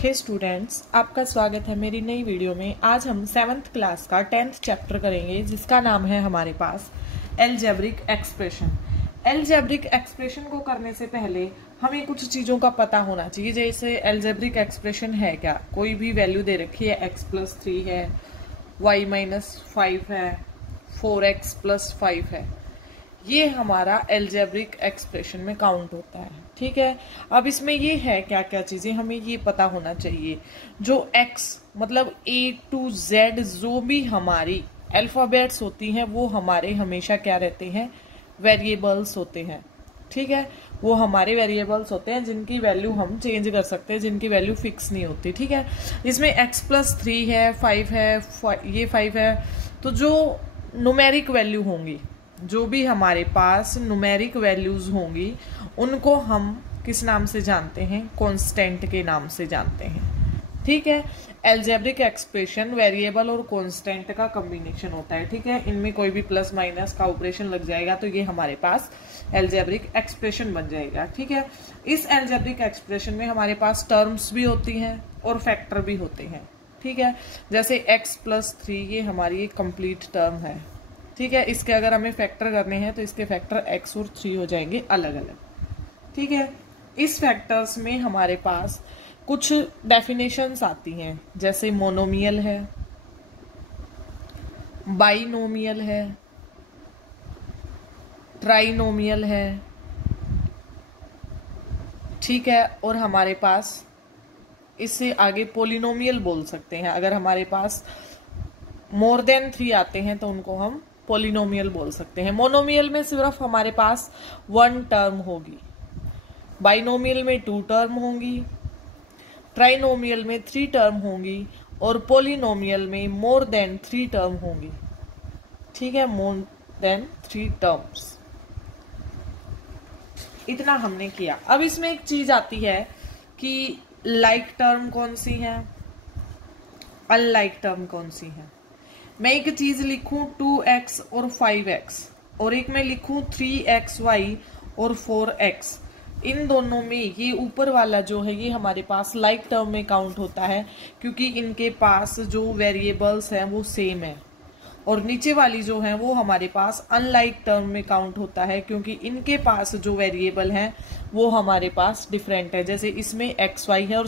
हे students, आपका स्वागत है मेरी नई वीडियो में। आज हम 7th क्लास का 10th चैप्टर करेंगे जिसका नाम है हमारे पास एलजेब्रिक एक्सप्रेशन। एलजेब्रिक एक्सप्रेशन को करने से पहले हमें कुछ चीज़ों का पता होना चाहिए। जैसे एलजेब्रिक एक्सप्रेशन है क्या, कोई भी वैल्यू दे रखी है, x+3 है, y-5 है, 4x+5 है, ये हमारा एलजेब्रिक एक्सप्रेशन में काउंट होता है। ठीक है, अब इसमें ये है क्या क्या चीजें हमें ये पता होना चाहिए। जो x मतलब A to Z जो भी हमारी अल्फाबेट्स होती हैं वो हमारे हमेशा क्या रहते हैं, वेरिएबल्स होते हैं। ठीक है, वो हमारे वेरिएबल्स होते हैं जिनकी वैल्यू हम चेंज कर सकते हैं, जिनकी वैल्यू फिक्स नहीं होती। ठीक है, इसमें x+3 है, 5 है, ये 5 है, तो जो न्यूमेरिक वैल्यू होंगी, जो भी हमारे पास न्यूमेरिक वैल्यूज होंगी, उनको हम किस नाम से जानते हैं, कांस्टेंट के नाम से जानते हैं। ठीक है, एलजेब्रिक एक्सप्रेशन वेरिएबल और कांस्टेंट का कॉम्बिनेशन होता है। ठीक है, इनमें कोई भी प्लस माइनस का ऑपरेशन लग जाएगा तो ये हमारे पास एलजेब्रिक एक्सप्रेशन बन जाएगा। ठीक है, इस एलजेब्रिक एक्सप्रेशन में हमारे पास टर्म्स भी होती हैं और फैक्टर भी होते हैं। ठीक है, जैसे x+3 ये हमारी एक कंप्लीट टर्म है। ठीक है, इसके अगर हमें फैक्टर करने हैं तो इसके फैक्टर x और 3 हो जाएंगे अलग अलग। ठीक है, इस फैक्टर्स में हमारे पास कुछ डेफिनेशंस आती हैं, जैसे मोनोमियल है, बाइनोमियल है, ट्राइनोमियल है। ठीक है, और हमारे पास इससे आगे पोलिनोमियल बोल सकते हैं। अगर हमारे पास मोर देन 3 आते हैं तो उनको हम पोलिनोमियल बोल सकते हैं। मोनोमियल में सिर्फ हमारे पास 1 टर्म होगी, बाइनोमियल में 2 टर्म होंगी, ट्राइनोमियल में 3 टर्म होंगी और पोलिनोमियल में मोर देन 3 टर्म होंगी। ठीक है, मोर देन 3 टर्म्स। इतना हमने किया। अब इसमें एक चीज आती है कि लाइक टर्म कौन सी है, अनलाइक टर्म कौन सी है। मैं एक चीज लिखूं 2x और 5x और एक में लिखूं 3xy और 4x, इन दोनों में ये ऊपर वाला जो है ये हमारे पास लाइक टर्म में काउंट होता है क्योंकि इनके पास जो वेरिएबल्स हैं वो सेम है, और नीचे वाली जो है वो हमारे पास अनलाइक टर्म में काउंट होता है क्योंकि इनके पास जो वेरिएबल हैं वो हमारे पास डिफरेंट है। जैसे इसमें xy है और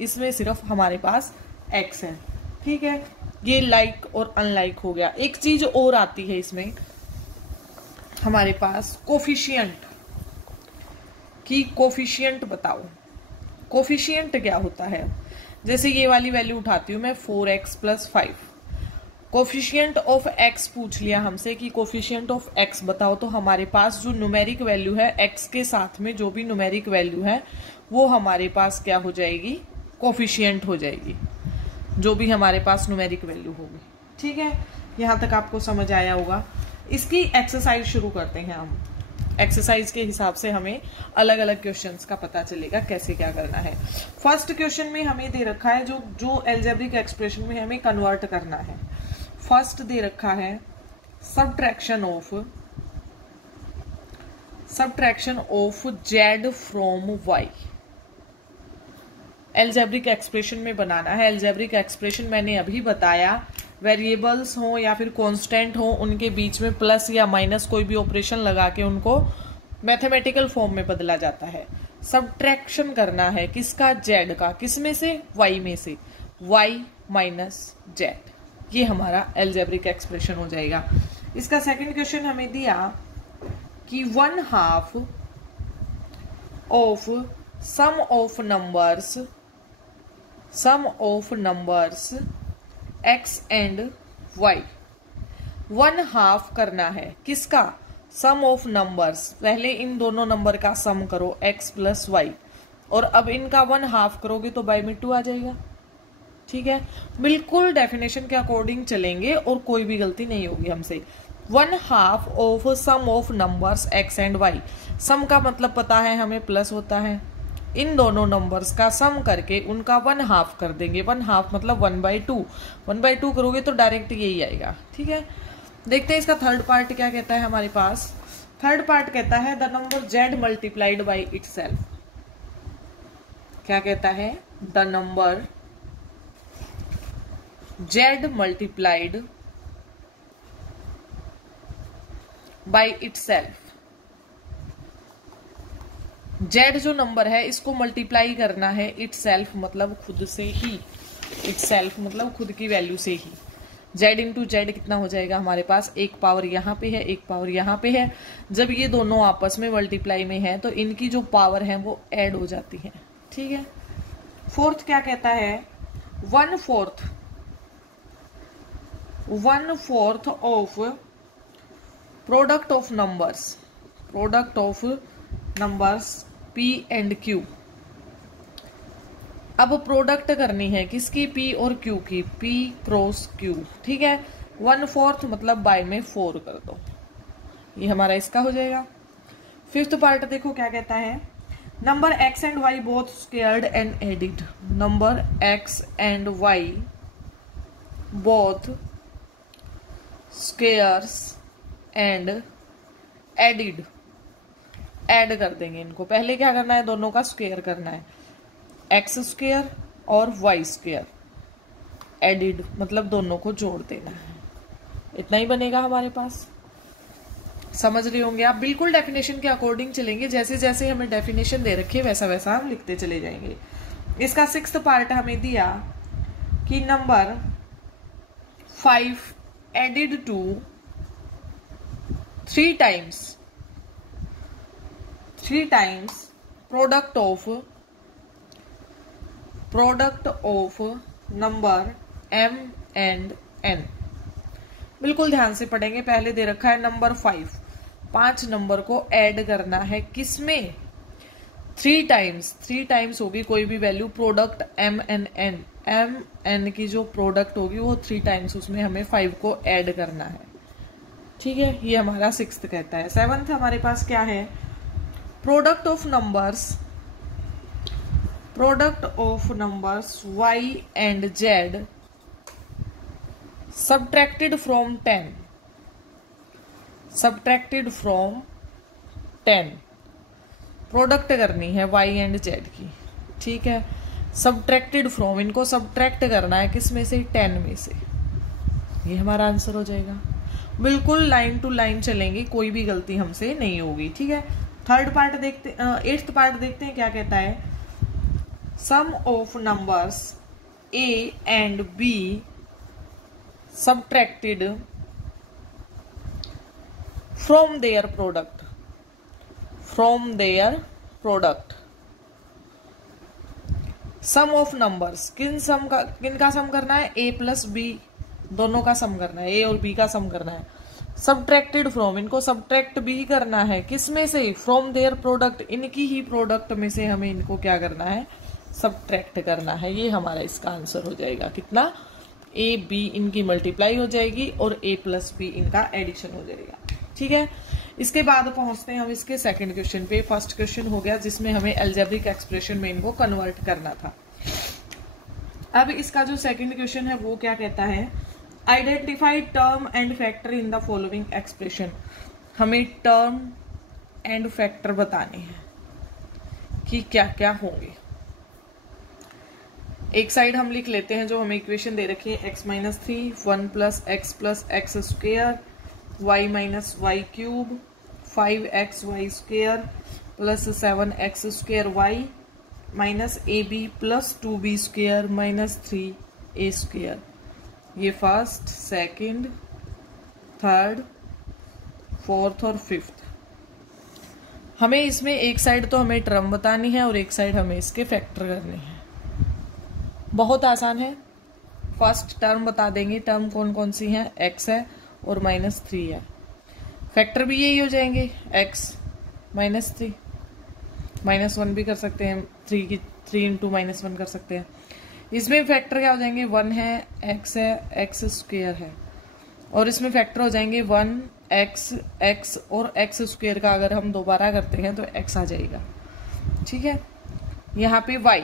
इसमें सिर्फ हमारे पास x है। ठीक है, ये लाइक और अनलाइक हो गया। एक चीज और आती है इसमें हमारे पास, कोफिशिएंट की कोफिशिएंट बताओ। कोफिशिएंट क्या होता है, जैसे ये वाली वैल्यू उठाती हूं मैं 4x+5, कोफिशिएंट ऑफ x पूछ लिया हमसे कि कोफिशिएंट ऑफ x बताओ, तो हमारे पास जो न्यूमेरिक वैल्यू है x के साथ में जो भी न्यूमेरिक वैल्यू है वो हमारे पास क्या हो जाएगी, कोफिशिएंट हो जाएगी, जो भी हमारे पास न्यूमेरिक वैल्यू होगी। ठीक है, यहां तक आपको समझ आया होगा। इसकी एक्सरसाइज शुरू करते हैं हम। एक्सरसाइज के हिसाब से हमें अलग अलग क्वेश्चंस का पता चलेगा कैसे क्या करना है। फर्स्ट क्वेश्चन में हमें दे रखा है जो एलजेब्रिक एक्सप्रेशन में हमें कन्वर्ट करना है। फर्स्ट दे रखा है subtraction of z from y। Algebraic expression में बनाना है। एलजेब्रिक एक्सप्रेशन मैंने अभी बताया, वेरिएबल्स हो या फिर कांस्टेंट हो, उनके बीच में प्लस या माइनस कोई भी ऑपरेशन लगा के उनको मैथमेटिकल फॉर्म में बदला जाता है। सब्ट्रैक्शन करना है किसका, z का, किसमें से, y में से, y - z, ये हमारा एलजेब्रिक एक्सप्रेशन हो जाएगा। इसका सेकंड क्वेश्चन हमें दिया कि 1/2 of sum of numbers x and y। 1/2 करना है किसका, सम ऑफ नंबर्स। पहले इन दोनों नंबर का सम करो x+y, और अब इनका 1/2 करोगे तो बाय में 2 आ जाएगा। ठीक है, बिल्कुल डेफिनेशन के अकॉर्डिंग चलेंगे और कोई भी गलती नहीं होगी हमसे। 1/2 of sum of numbers x and y। Sum का मतलब पता है हमें, प्लस होता है। इन दोनों नंबर्स का सम करके उनका 1/2 कर देंगे। 1/2 मतलब 1/2। 1/2 करोगे तो डायरेक्ट यही आएगा। ठीक है, देखते हैं इसका थर्ड पार्ट क्या कहता है हमारे पास। थर्ड पार्ट कहता है the number z multiplied by itself. क्या कहता है, the number z multiplied by itself. z जो नंबर है इसको मल्टीप्लाई करना है इटसेल्फ मतलब खुद से ही, इटसेल्फ मतलब खुद की वैल्यू से ही। z इंटू जेड कितना हो जाएगा हमारे पास, एक पावर यहाँ पे है एक पावर यहाँ पे है। जब ये दोनों आपस में मल्टीप्लाई में है तो इनकी जो पावर है वो ऐड हो जाती है। ठीक है। फोर्थ क्या कहता है, 1/4 of product of numbers p and q। अब प्रोडक्ट करनी है किसकी, p और q की, p क्रॉस q। ठीक है। 1/4 मतलब बाय में 4 कर दो, ये हमारा इसका हो जाएगा। फिफ्थ पार्ट देखो क्या कहता है, number x and y both squared and added. Number x and y both squares and added, add कर देंगे इनको। पहले क्या करना है, दोनों का स्क्वायर करना है, एक्स स्क्वायर और वाई स्क्वायर एडिड मतलब दोनों को जोड़ देना है। इतना ही बनेगा हमारे पास। समझ रहे होंगे आप, बिल्कुल डेफिनेशन के अकॉर्डिंग चलेंगे, जैसे जैसे हमें डेफिनेशन दे रखी है वैसा वैसा हम लिखते चले जाएंगे। इसका सिक्स्थ पार्ट हमें दिया कि number 5 added to 3 times product of number m and n। बिल्कुल ध्यान से पढ़ेंगे। पहले दे रखा है नंबर 5 नंबर को ऐड करना है किसमें, 3 टाइम्स होगी कोई भी value, product m and n, m n की जो प्रोडक्ट होगी वो 3 टाइम्स, उसमें हमें 5 को ऐड करना है। ठीक है, ये हमारा सिक्स्थ कहता है। सेवंथ हमारे पास क्या है, product of numbers y and z subtracted from 10 product करनी है y एंड z की। ठीक है, सब्ट्रैक्टेड फ्रॉम, इनको सब्ट्रैक्ट करना है किस में से, 10 में से। ये हमारा आंसर हो जाएगा। बिल्कुल लाइन टू लाइन चलेंगे, कोई भी गलती हमसे नहीं होगी। ठीक है। एट्थ पार्ट देखते हैं क्या कहता है, sum of numbers a and b subtracted from their product। Sum of numbers किन का सम करना है, a प्लस b दोनों का सम करना है, a और b का सम करना है। सब्ट्रैक्टेड फ्रॉम, इनको सब्ट्रैक्ट भी करना है किस में से, फ्रॉम देयर प्रोडक्ट, इनकी ही प्रोडक्ट में से हमें इनको क्या करना है, सब्ट्रैक्ट करना है। ये हमारा इसका आंसर हो जाएगा कितना, a b इनकी मल्टीप्लाई हो जाएगी और a प्लस b इनका एडिशन हो जाएगा। ठीक है। इसके बाद पहुंचते हैं हम इसके सेकंड क्वेश्चन पे। फर्स्ट क्वेश्चन हो गया जिसमें हमें अलजेब्रिक एक्सप्रेशन में इनको कन्वर्ट करना था। अब इसका जो सेकंड क्वेश्चन है वो क्या कहता है, identify term and factor in the following expression. हमें टर्म एंड फैक्टर बताने हैं कि क्या क्या होंगे। एक साइड हम लिख लेते हैं जो हमें इक्वेशन दे रखी है, x minus 3 1 plus x square y minus y cube 5xy square plus 7x square y minus ab plus 2b square minus 3a square. ये फर्स्ट, सेकंड, थर्ड, फोर्थ और फिफ्थ। हमें इसमें एक साइड तो हमें टर्म बतानी है और एक साइड हमें इसके फैक्टर करने हैं। बहुत आसान है। फर्स्ट टर्म बता देंगे, टर्म कौन कौन सी है, x है और -3 है। फैक्टर भी यही हो जाएंगे, x -3, -1 भी कर सकते हैं, 3 इंटू -1 कर सकते हैं। इसमें फैक्टर क्या हो जाएंगे, 1 है, x है, x स्क्वेयर है, और इसमें फैक्टर हो जाएंगे 1 x और x स्क्वेयर का अगर हम दोबारा करते हैं तो x आ जाएगा। ठीक है। यहाँ पे y,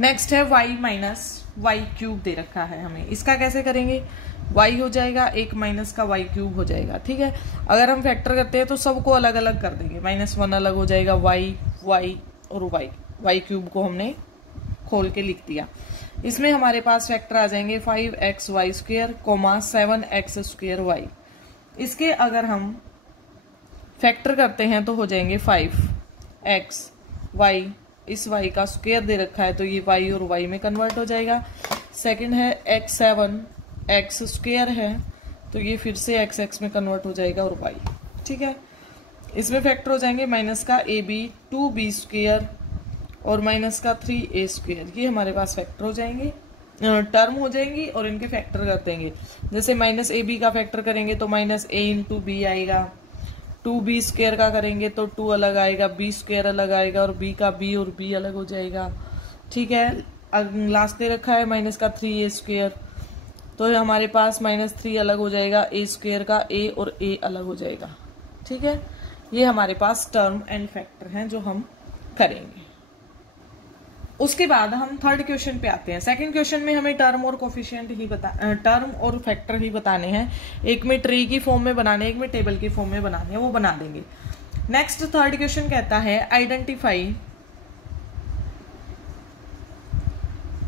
नेक्स्ट है y माइनस वाई क्यूब दे रखा है हमें, इसका कैसे करेंगे, y हो जाएगा 1 माइनस का y क्यूब हो जाएगा। ठीक है। अगर हम फैक्टर करते हैं तो सबको अलग अलग कर देंगे, -1 अलग हो जाएगा, y और y क्यूब को हमने खोल के लिख दिया। इसमें हमारे पास फैक्टर आ जाएंगे 5xy² कोमा 7x²y। इसके अगर हम फैक्टर करते हैं तो हो जाएंगे 5xy, इस y का स्क्वायर दे रखा है तो ये y और y में कन्वर्ट हो जाएगा। सेकंड है x7 x² है तो ये फिर से x में कन्वर्ट हो जाएगा और y। ठीक है, इसमें फैक्टर हो जाएंगे माइनस का ab 2b² और माइनस का 3a²। ये हमारे पास फैक्टर हो जाएंगे, टर्म हो जाएंगी और इनके फैक्टर कर देंगे। जैसे माइनस ab का फैक्टर करेंगे तो माइनस a इंटू बी आएगा, 2b² का करेंगे तो 2 अलग आएगा, b² अलग आएगा और b का b और b अलग हो जाएगा। ठीक है, लास्ट दे रखा है माइनस का 3a², तो हमारे पास माइनस 3 अलग हो जाएगा, a² का a और a अलग हो जाएगा। ठीक है, ये हमारे पास टर्म एंड फैक्टर हैं जो हम करेंगे। उसके बाद हम थर्ड क्वेश्चन पे आते हैं। सेकंड क्वेश्चन में हमें टर्म और कोफिशिएंट ही टर्म और फैक्टर ही बताने हैं। एक में ट्री की फॉर्म में बनाने, एक में टेबल की फॉर्म में बनाने हैं, वो बना देंगे। नेक्स्ट थर्ड क्वेश्चन कहता है identify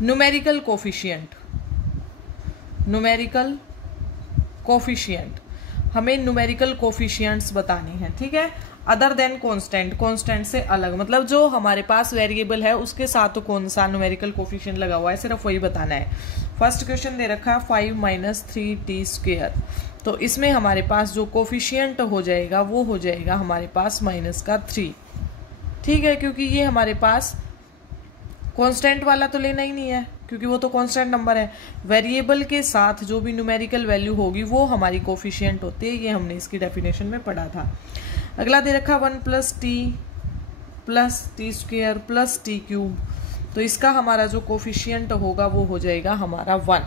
numerical coefficient. Numerical coefficient, हमें न्यूमेरिकल कोफिशिएंट्स बताने हैं। ठीक है, अदर देन कांस्टेंट, कांस्टेंट से अलग, मतलब जो हमारे पास वेरिएबल है उसके साथ कौन सा न्यूमेरिकल कोफिशिएंट लगा हुआ है, सिर्फ वही बताना है। फर्स्ट क्वेश्चन दे रखा है 5 - 3t², तो इसमें हमारे पास जो कोफिशिएंट हो जाएगा वो हो जाएगा हमारे पास -3। ठीक है, क्योंकि ये हमारे पास कांस्टेंट वाला तो लेना ही नहीं है क्योंकि वो तो कांस्टेंट नंबर है। वेरिएबल के साथ जो भी न्यूमेरिकल वैल्यू होगी वो हमारी कोफिशिएंट होती है, ये हमने इसकी डेफिनेशन में पढ़ा था। अगला दे रखा 1 + t + t² + t³, तो इसका हमारा जो कोफिशिएंट होगा वो हो जाएगा हमारा 1,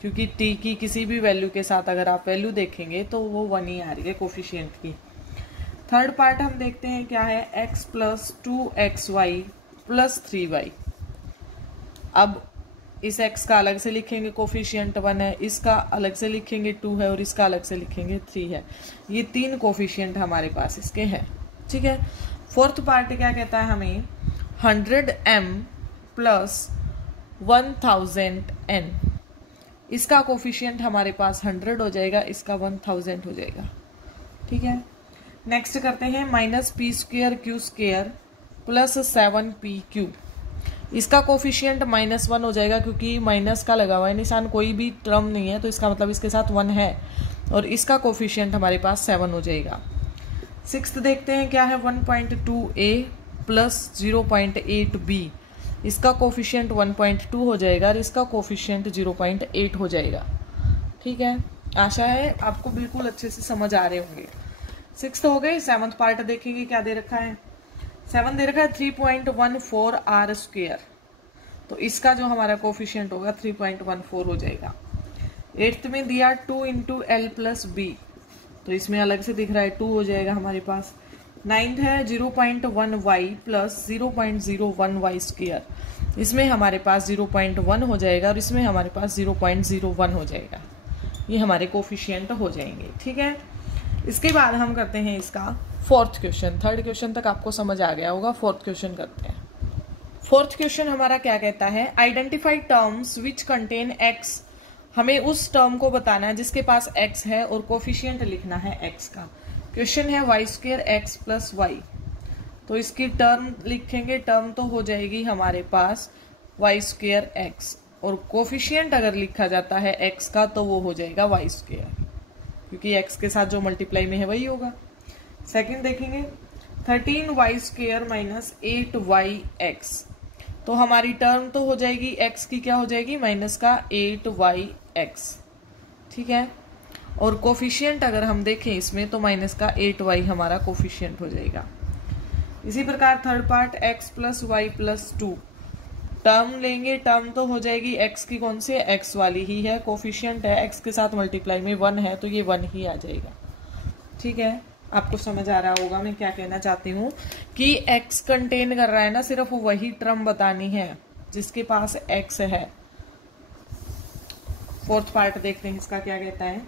क्योंकि t की किसी भी वैल्यू के साथ अगर आप वैल्यू देखेंगे तो वो 1 ही आ रही है कोफिशिएंट की। थर्ड पार्ट हम देखते हैं क्या है, x + 2xy + 3y। अब इस x का अलग से लिखेंगे, कोफिशिएंट 1 है, इसका अलग से लिखेंगे 2 है और इसका अलग से लिखेंगे 3 है। ये 3 कोफिशिएंट हमारे पास इसके हैं। ठीक है, फोर्थ पार्ट क्या कहता है हमें, 100m + 1000n। इसका कोफिशिएंट हमारे पास 100 हो जाएगा, इसका 1000 हो जाएगा। ठीक है, नेक्स्ट करते हैं -p² q² + 7pq। इसका कोफिशिएंट -1 हो जाएगा क्योंकि माइनस का लगा हुआ है निशान, कोई भी टर्म नहीं है तो इसका मतलब इसके साथ 1 है और इसका कोफिशिएंट हमारे पास 7 हो जाएगा। सिक्स्थ देखते हैं क्या है, 1.2a + 0.8b। इसका कोफिशिएंट 1.2 हो जाएगा और इसका कोफिशिएंट 0.8 हो जाएगा। ठीक है, आशा है आपको बिल्कुल अच्छे से समझ आ रहे होंगे। सिक्स्थ हो गए। सेवंथ पार्ट देखेंगे क्या दे रखा है। 7 दे रखा है 3.14 r², तो इसका जो हमारा कोफिशिएंट होगा 3.14 हो जाएगा। 8th में दिया 2 × l + b, तो इसमें अलग से दिख रहा है 2 हो जाएगा हमारे पास। 9th है 0.1y + 0.01y², इसमें हमारे पास 0.1 हो जाएगा और इसमें हमारे पास 0.01 हो जाएगा। ये हमारे कोफिशिएंट हो जाएंगे। ठीक है, इसके बाद हम करते हैं इसका फोर्थ क्वेश्चन। थर्ड क्वेश्चन तक आपको समझ आ गया होगा, फोर्थ क्वेश्चन करते हैं। फोर्थ क्वेश्चन हमारा क्या कहता है, identify terms which contain x। हमें उस टर्म को बताना है जिसके पास x है और कोफिशिएंट लिखना है x का। क्वेश्चन है y² x + y, तो इसकी टर्म लिखेंगे, टर्म तो हो जाएगी हमारे पास y² x और कोफिशिएंट अगर लिखा जाता है x का तो वो हो जाएगा y², क्योंकि x के साथ जो मल्टीप्लाई में है वही होगा। सेकंड देखेंगे 13y² - 8yx, तो हमारी टर्म तो हो जाएगी x की क्या हो जाएगी -8yx। ठीक है, और कोफिशिएंट अगर हम देखें इसमें तो -8y हमारा कोफिशिएंट हो जाएगा। इसी प्रकार third part x + y + 2, term लेंगे, टर्म तो हो जाएगी x की कौन सी है, x वाली ही है, कोफिशिएंट है x के साथ मल्टीप्लाई में 1 है तो ये 1 ही आ जाएगा। ठीक है, आपको समझ आ रहा होगा मैं क्या कहना चाहती हूँ कि x कंटेन कर रहा है ना, सिर्फ वही टर्म बतानी है जिसके पास x है। फोर्थ पार्ट देखते हैं इसका क्या कहता है,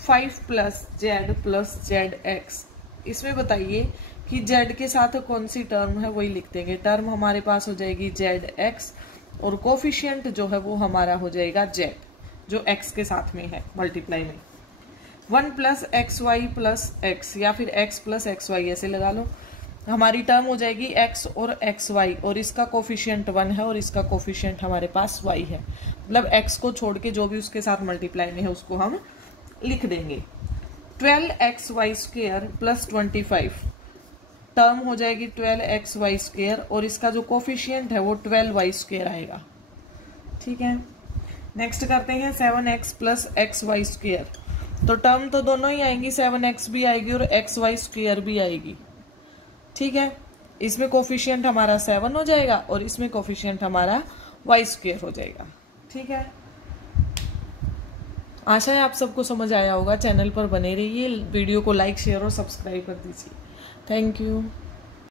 5 + z + zx। इसमें बताइए कि जेड के साथ कौन सी टर्म है वही लिख देंगे। टर्म हमारे पास हो जाएगी जेड एक्स और कोफिशिएंट जो है वो हमारा हो जाएगा जेड, जो एक्स के साथ में है मल्टीप्लाई में। 1 plus x y plus x या फिर एक्स प्लस एक्स वाई ऐसे लगा लो। हमारी टर्म हो जाएगी एक्स और एक्स वाई और इसका कोफिशिएंट 1 है और इसका कोफिशिएंट हमारे पास वाई है। मतलब एक्स को छोड़ के जो भी उसके साथ मल्टीप्लाई में है उसको हम लिख देंगे। 12xy² प्लस 25 टर्म हो जाएगी 12xy² और इसका जो कोफिशिएंट है वो 12y² आएगा। ठीक है, नेक्स्ट करते हैं 7x प्लस xy²। तो टर्म तो दोनों ही आएंगी, 7x भी आएगी और xy² भी आएगी। ठीक है, इसमें कोफिशिएंट हमारा 7 हो जाएगा और इसमें कोफिशिएंट हमारा y² हो जाएगा। ठीक है, आशा है आप सबको समझ आया होगा। चैनल पर बने रहिए, वीडियो को लाइक शेयर और सब्सक्राइब कर दीजिए। Thank you.